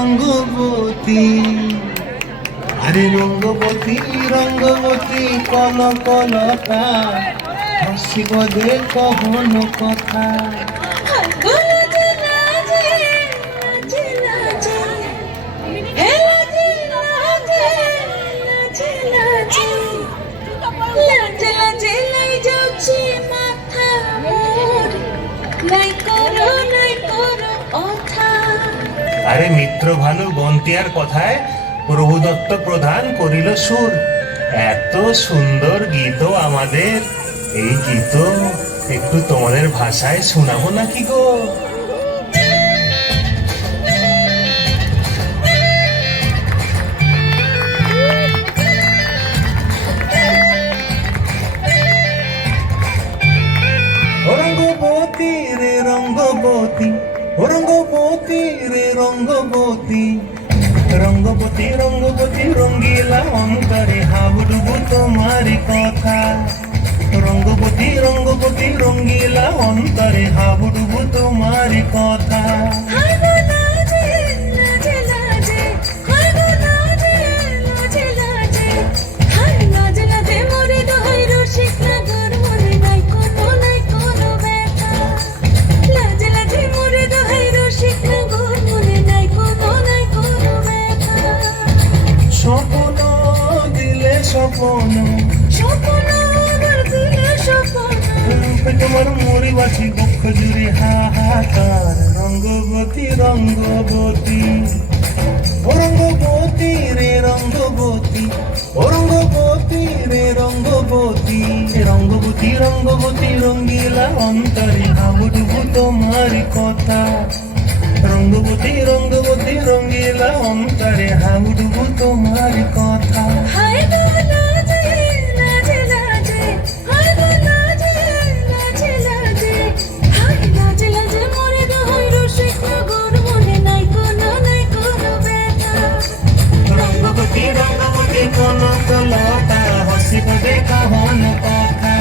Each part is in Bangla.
রঙ্গবতী। আরে রঙ্গবতী রঙ্গবতী কলকলতা, হাসিব যে কহন কথা। আরে মিত্র ভালো বন্তিয়ার কথায় প্রভুদত্ত প্রধান করিল সুর। এত সুন্দর গীত আমাদের, এই গীত একটু তোমাদের ভাষায় শোনাবো নাকি গো? রঙ্গবতী রে রঙ্গবতী, রঙ্গবতী রে রঙ্গবতী, রঙ্গবতী রঙ্গবতী রঙ্গিলা অন্তরে হাবুডুবু তোমারি কথা। রঙ্গবতী রঙ্গবতী রঙ্গিলা অন্তরে হাবুডুবু তোমারি কথা। স্বপ্ন দিলে স্বপ্ন, তোমার মরি বাছি বক্ষ জুড়ে হাহাকার। রঙ্গবতী রঙ্গবতী, রঙ্গবতী রে রঙ্গবতী, রঙ্গবতী রে রঙ্গবতী, রঙ্গবতী রঙ্গবতী রঙ্গিলা অন্তরে হাবুডুবু তোমারি কথা। রঙ্গবতী রঙ্গবতী রঙ্গিলা অন্তরে হাবুডুবু তোমারি কথা। রঙ্গবতী রঙ্গবতী কনকলতা, হসিব যে কহন কথা।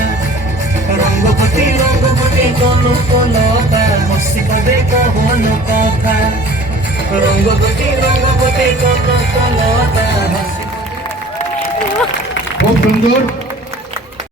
রঙ্গবতী রঙ্গবতী কনকলতা, হসিব যে কহন কথা। রঙ্গবতী রঙ্গবতী কনকলতা, খুব সুন্দর।